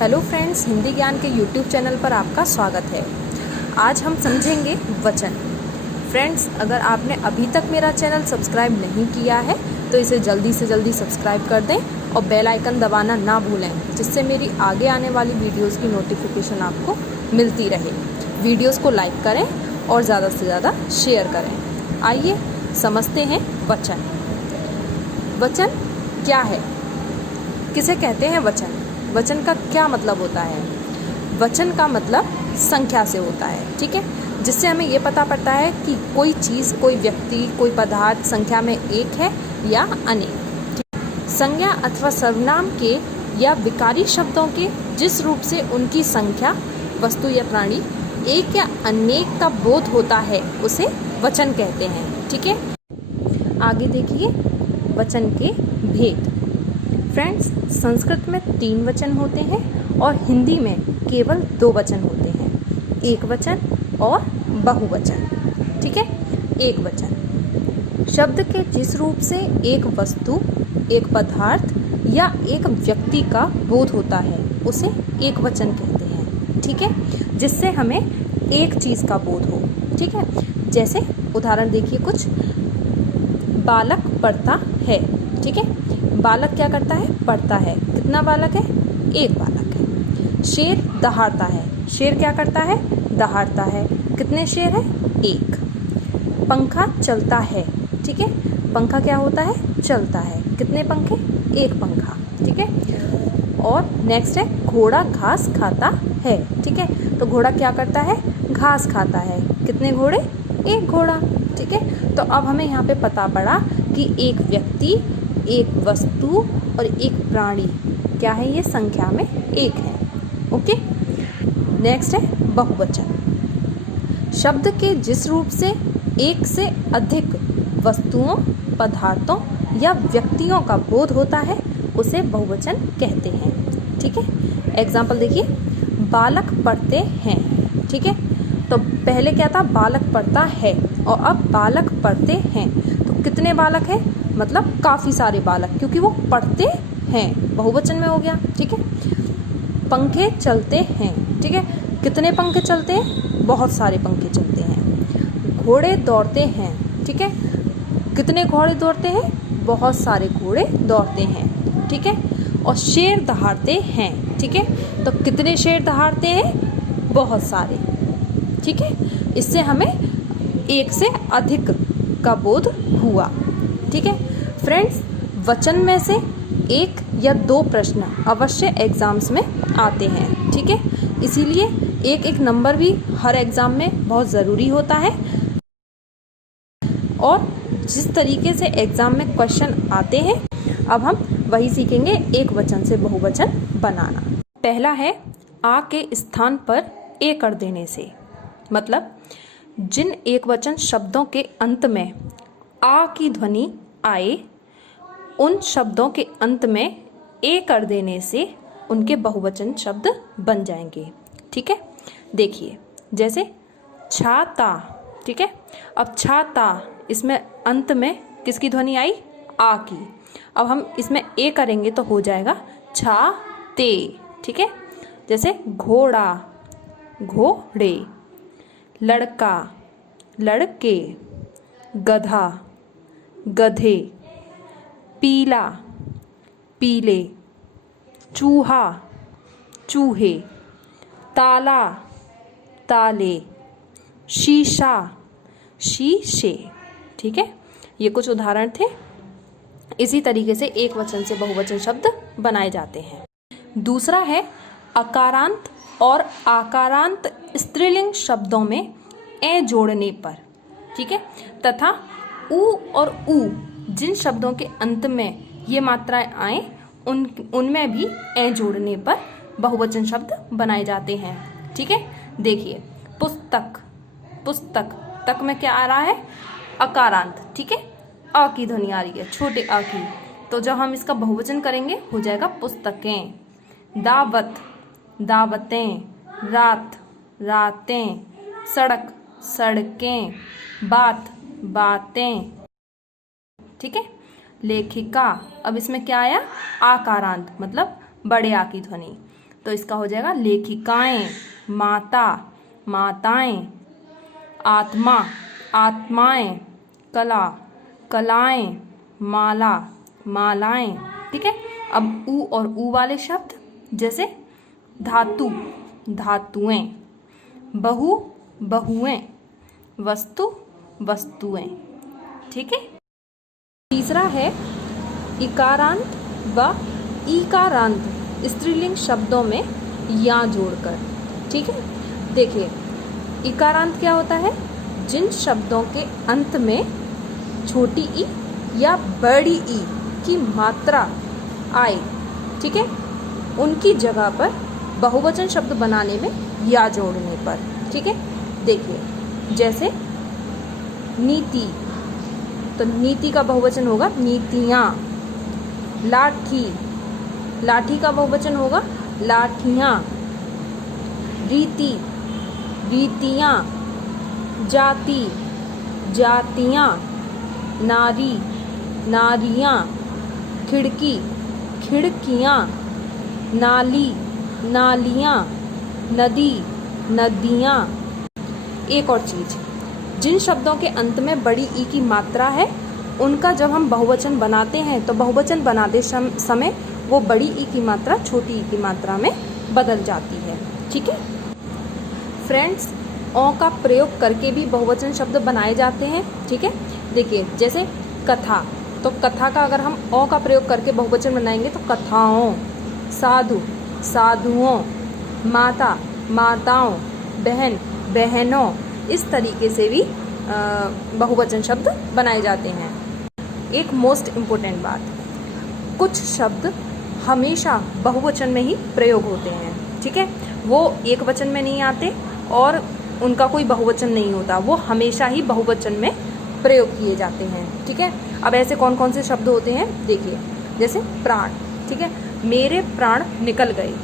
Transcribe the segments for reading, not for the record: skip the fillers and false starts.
Hello friends, Hindi ज्ञान के YouTube channel पर आपका स्वागत है। आज हम समझेंगे वचन। फ्रेंड्स, अगर आपने अभी तक मेरा चैनल सब्सक्राइब नहीं किया है तो इसे जल्दी से जल्दी सब्सक्राइब कर दें और बेल आइकन दबाना ना भूलें, जिससे मेरी आगे आने वाली वीडियोस की नोटिफिकेशन आपको मिलती रहे। वीडियोस को लाइक करें और ज़्यादा से ज़्यादा शेयर करें। आइए समझते हैं वचन। वचन क्या है, किसे कहते हैं वचन? वचन का क्या मतलब होता है? वचन का मतलब संख्या से होता है, ठीक है, जिससे हमें ये पता पड़ता है कि कोई चीज़, कोई व्यक्ति, कोई पदार्थ संख्या में एक है या अनेक। संज्ञा अथवा सर्वनाम के या विकारी शब्दों के जिस रूप से उनकी संख्या, वस्तु या प्राणी एक या अनेक का बोध होता है उसे वचन कहते हैं, ठीक है। आगे देखिए वचन के भेद। फ्रेंड्स, संस्कृत में 3 वचन होते हैं और हिंदी में केवल 2 वचन होते हैं, एक वचन और बहुवचन, ठीक है। एक वचन शब्द के जिस रूप से एक वस्तु, एक पदार्थ या एक व्यक्ति का बोध होता है उसे एक वचन कहते हैं, ठीक है, जिससे हमें एक चीज़ का बोध हो, ठीक है। जैसे उदाहरण देखिए कुछ। बालक पढ़ता है, ठीक है। बालक क्या करता है? पढ़ता है। कितना बालक है? एक बालक है। शेर दहाड़ता है। शेर क्या करता है? दहाड़ता है। कितने शेर है? एक। पंखा चलता है, ठीक है। पंखा क्या होता है? चलता है। कितने पंखे? एक पंखा, ठीक है। और नेक्स्ट है घोड़ा घास खाता है, ठीक है। तो घोड़ा क्या करता है? घास खाता है। कितने घोड़े? एक घोड़ा, ठीक है। तो अब हमें यहाँ पे पता पड़ा कि एक व्यक्ति, एक वस्तु और एक प्राणी क्या है, ये संख्या में एक है, ओके। नेक्स्ट है बहुवचन। शब्द के जिस रूप से एक से अधिक वस्तुओं, पदार्थों या व्यक्तियों का बोध होता है उसे बहुवचन कहते हैं, ठीक है। एग्जाम्पल देखिए, बालक पढ़ते हैं, ठीक है। तो पहले क्या था? बालक पढ़ता है और अब बालक पढ़ते हैं। तो कितने बालक हैं? मतलब काफ़ी सारे बालक, क्योंकि वो पढ़ते हैं, बहुवचन में हो गया, ठीक है। पंखे चलते हैं, ठीक है। कितने पंखे चलते हैं? बहुत सारे पंखे चलते हैं। घोड़े दौड़ते हैं, ठीक है। कितने घोड़े दौड़ते हैं? बहुत सारे घोड़े दौड़ते हैं, ठीक है। और शेर दहाड़ते हैं, ठीक है। तो कितने शेर दहाड़ते हैं? बहुत सारे, ठीक है। इससे हमें एक से अधिक का बोध हुआ, ठीक है। फ्रेंड्स, वचन में से 1 या 2 प्रश्न अवश्य एग्जाम्स में आते हैं, ठीक है। इसीलिए एक एक नंबर भी हर एग्ज़ाम में बहुत ज़रूरी होता है। और जिस तरीके से एग्ज़ाम में क्वेश्चन आते हैं, अब हम वही सीखेंगे एक वचन से बहुवचन बनाना। पहला है आ के स्थान पर ए कर देने से। मतलब जिन एक वचन शब्दों के अंत में आ की ध्वनि आए, उन शब्दों के अंत में ए कर देने से उनके बहुवचन शब्द बन जाएंगे, ठीक है। देखिए जैसे छाता, ठीक है। अब छाता, इसमें अंत में किसकी ध्वनि आई? आ की। अब हम इसमें ए करेंगे तो हो जाएगा छा ते, ठीक है। जैसे घोड़ा, घोड़े, लड़का, लड़के, गधा, गधे, पीला, पीले, चूहा, चूहे, ताला, ताले, शीशा, शीशे, ठीक है। ये कुछ उदाहरण थे। इसी तरीके से एक वचन से बहुवचन शब्द बनाए जाते हैं। दूसरा है अकारांत और आकारांत स्त्रीलिंग शब्दों में ए जोड़ने पर, ठीक है, तथा उ और उ जिन शब्दों के अंत में ये मात्राएं आए उनमें भी ए जोड़ने पर बहुवचन शब्द बनाए जाते हैं, ठीक है। देखिए पुस्तक, पुस्तक, तक में क्या आ रहा है? अकारांत, ठीक है। अ की ध्वनि आ रही है, छोटे अ की। तो जब हम इसका बहुवचन करेंगे हो जाएगा पुस्तकें। दावत, दावतें, रात, रातें, सड़क, सड़कें, बात, बातें, ठीक है। लेखिका, अब इसमें क्या आया? आकारांत, मतलब बड़े आ की ध्वनि। तो इसका हो जाएगा लेखिकाएं, माता, माताएं, आत्मा, आत्माएं, कला, कलाएं, माला, मालाएं। ठीक है। अब ऊ और ऊ वाले शब्द जैसे धातु, धातुएं, बहु, बहुएं, वस्तु, वस्तुएं। ठीक है। तीसरा है इकारांत व ईकारांत स्त्रीलिंग शब्दों में या जोड़कर। ठीक है। देखिए, इकारांत क्या होता है? जिन शब्दों के अंत में छोटी ई या बड़ी ई की मात्रा आए, ठीक है, उनकी जगह पर बहुवचन शब्द बनाने में या जोड़ने पर। ठीक है। देखिए, जैसे नीति, तो नीति का बहुवचन होगा नीतियाँ। लाठी, लाठी का बहुवचन होगा लाठियाँ। रीति, रीतियाँ। जाति, जातियाँ। नारी, नारियाँ। खिड़की, खिड़कियाँ। नाली, नालियाँ। नदी, नदियाँ। एक और चीज़, जिन शब्दों के अंत में बड़ी ई की मात्रा है उनका जब हम बहुवचन बनाते हैं तो बहुवचन बनाते समय वो बड़ी ई की मात्रा छोटी ई की मात्रा में बदल जाती है। ठीक है फ्रेंड्स, औ का प्रयोग करके भी बहुवचन शब्द बनाए जाते हैं। ठीक है। देखिए, जैसे कथा, तो कथा का अगर हम औ का प्रयोग करके बहुवचन बनाएंगे तो कथाओं। साधु, साधुओं। माता, माताओं। बहन, बहनों। इस तरीके से भी बहुवचन शब्द बनाए जाते हैं। एक मोस्ट इम्पोर्टेंट बात, कुछ शब्द हमेशा बहुवचन में ही प्रयोग होते हैं। ठीक है, वो एक वचन में नहीं आते और उनका कोई बहुवचन नहीं होता, वो हमेशा ही बहुवचन में प्रयोग किए जाते हैं। ठीक है। अब ऐसे कौन कौन से शब्द होते हैं देखिए, जैसे प्राण। ठीक है, मेरे प्राण निकल गए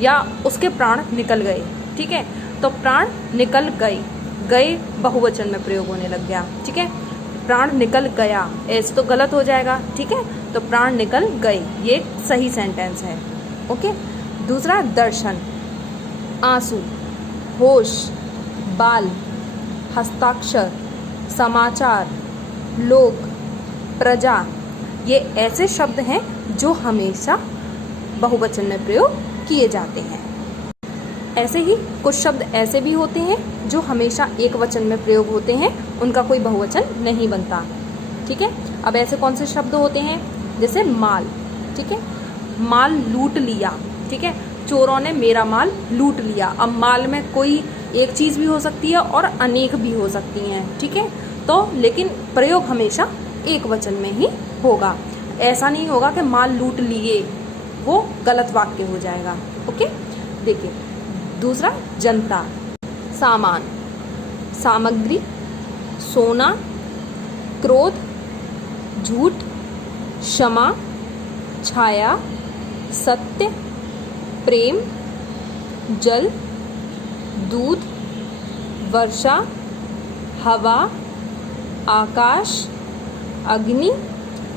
या उसके प्राण निकल गए। ठीक है, तो प्राण निकल गए, गए बहुवचन में प्रयोग होने लग गया। ठीक है। प्राण निकल गया, ऐसे तो गलत हो जाएगा। ठीक है, तो प्राण निकल गए, ये सही सेंटेंस है। ओके। दूसरा, दर्शन, आंसू, होश, बाल, हस्ताक्षर, समाचार, लोग, प्रजा। ये ऐसे शब्द हैं जो हमेशा बहुवचन में प्रयोग किए जाते हैं। ऐसे ही कुछ शब्द ऐसे भी होते हैं जो हमेशा एक वचन में प्रयोग होते हैं, उनका कोई बहुवचन नहीं बनता। ठीक है। अब ऐसे कौन से शब्द होते हैं, जैसे माल। ठीक है, माल लूट लिया। ठीक है, चोरों ने मेरा माल लूट लिया। अब माल में कोई एक चीज़ भी हो सकती है और अनेक भी हो सकती हैं। ठीक है, तो लेकिन प्रयोग हमेशा एक वचन में ही होगा। ऐसा नहीं होगा कि माल लूट लिए, वो गलत वाक्य हो जाएगा। ओके। देखिए, दूसरा, जनता, सामान, सामग्री, सोना, क्रोध, झूठ, क्षमा, छाया, सत्य, प्रेम, जल, दूध, वर्षा, हवा, आकाश, अग्नि।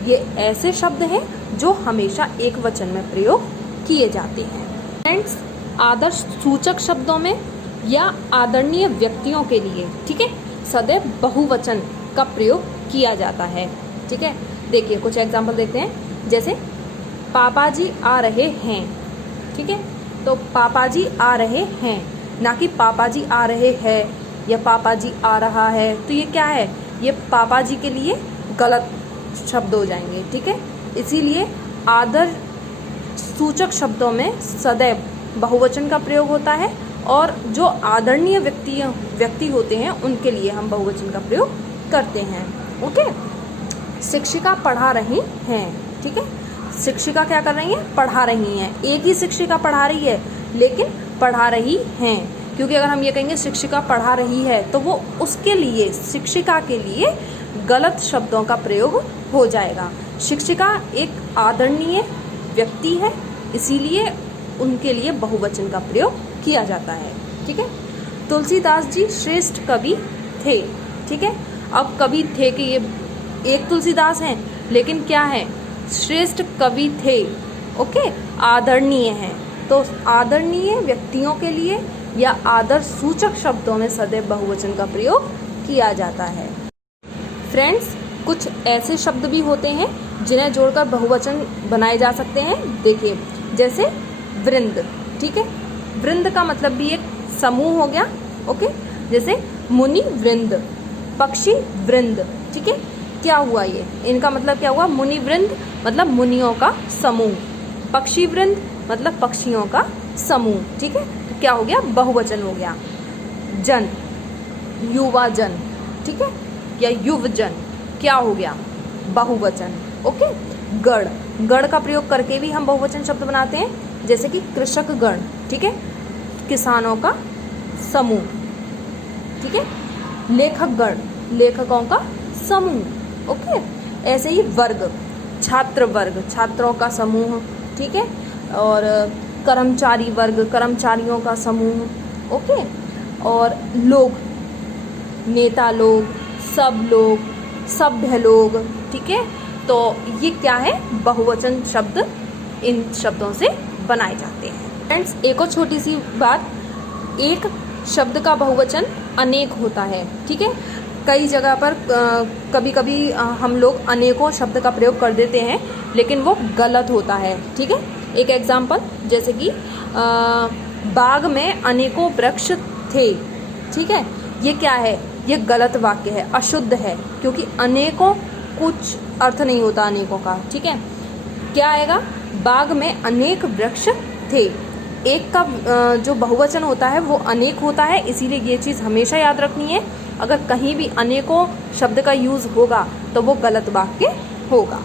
ये ऐसे शब्द हैं जो हमेशा एक वचन में प्रयोग किए जाते हैं। फ्रेंड्स, आदर्श सूचक शब्दों में या आदरणीय व्यक्तियों के लिए, ठीक है, सदैव बहुवचन का प्रयोग किया जाता है। ठीक है। देखिए, कुछ एग्जाम्पल देखते हैं, जैसे पापा जी आ रहे हैं। ठीक है, तो पापा जी आ रहे हैं, ना कि पापा जी आ रहे हैं या पापा जी आ रहा है। तो ये क्या है, ये पापा जी के लिए गलत शब्द हो जाएंगे। ठीक है, इसीलिए आदर सूचक शब्दों में सदैव बहुवचन का प्रयोग होता है और जो आदरणीय व्यक्ति होते हैं उनके लिए हम बहुवचन का प्रयोग करते हैं। ओके। शिक्षिका पढ़ा रही हैं। ठीक है, शिक्षिका क्या कर रही हैं, पढ़ा रही हैं। एक ही शिक्षिका पढ़ा रही है लेकिन पढ़ा रही हैं, क्योंकि अगर हम ये कहेंगे शिक्षिका पढ़ा रही है तो वो उसके लिए, शिक्षिका के लिए गलत शब्दों का प्रयोग हो जाएगा। शिक्षिका एक आदरणीय व्यक्ति है, इसीलिए उनके लिए बहुवचन का प्रयोग किया जाता है। ठीक है। तुलसीदास जी श्रेष्ठ कवि थे। ठीक है, अब कवि थे कि ये एक तुलसीदास हैं, लेकिन क्या है, श्रेष्ठ कवि थे। ओके, आदरणीय हैं। तो आदरणीय व्यक्तियों के लिए या आदर सूचक शब्दों में सदैव बहुवचन का प्रयोग किया जाता है। फ्रेंड्स, कुछ ऐसे शब्द भी होते हैं जिन्हें जोड़कर बहुवचन बनाए जा सकते हैं। देखिए, जैसे वृंद, ठीक है, वृंद का मतलब भी एक समूह हो गया। ओके, जैसे मुनि वृंद, पक्षी वृंद, ठीक है, क्या हुआ ये, इनका मतलब क्या हुआ, मुनि वृंद मतलब मुनियों का समूह, पक्षी वृंद मतलब पक्षियों का समूह, ठीक है, तो क्या हो गया, बहुवचन हो गया। जन, युवा जन, ठीक है, या युवजन, क्या हो गया, बहुवचन। ओके, गण, गण का प्रयोग करके भी हम बहुवचन शब्द बनाते हैं, जैसे कि कृषक गण, ठीक है, किसानों का समूह, ठीक है, लेखक गण, लेखकों का समूह। ओके, ऐसे ही वर्ग, छात्र वर्ग, छात्रों का समूह, ठीक है, और कर्मचारी वर्ग, कर्मचारियों का समूह। ओके, और लोग, नेता लोग, सब लोग, सभ्य लोग, ठीक है, तो ये क्या है, बहुवचन शब्द इन शब्दों से बनाए जाते हैं। फ्रेंड्स, एक और छोटी सी बात, एक शब्द का बहुवचन अनेक होता है, ठीक है, कई जगह पर कभी कभी हम लोग अनेकों शब्द का प्रयोग कर देते हैं, लेकिन वो गलत होता है, ठीक है। एक एग्जाम्पल, जैसे कि बाग में अनेकों वृक्ष थे, ठीक है, ये क्या है, ये गलत वाक्य है, अशुद्ध है, क्योंकि अनेकों कुछ अर्थ नहीं होता अनेकों का, ठीक है। क्या आएगा, बाग में अनेक वृक्ष थे, एक का जो बहुवचन होता है वो अनेक होता है, इसीलिए ये चीज़ हमेशा याद रखनी है। अगर कहीं भी अनेकों शब्द का यूज़ होगा तो वो गलत वाक्य होगा।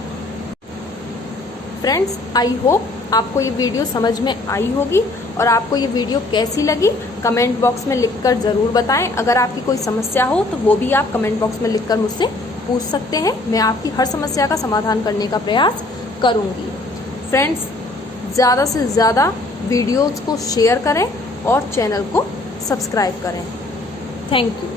फ्रेंड्स, आई होप आपको ये वीडियो समझ में आई होगी, और आपको ये वीडियो कैसी लगी कमेंट बॉक्स में लिखकर ज़रूर बताएं। अगर आपकी कोई समस्या हो तो वो भी आप कमेंट बॉक्स में लिखकर मुझसे पूछ सकते हैं, मैं आपकी हर समस्या का समाधान करने का प्रयास करूँगी। फ्रेंड्स, ज़्यादा से ज़्यादा वीडियोज़ को शेयर करें और चैनल को सब्सक्राइब करें। Thank you.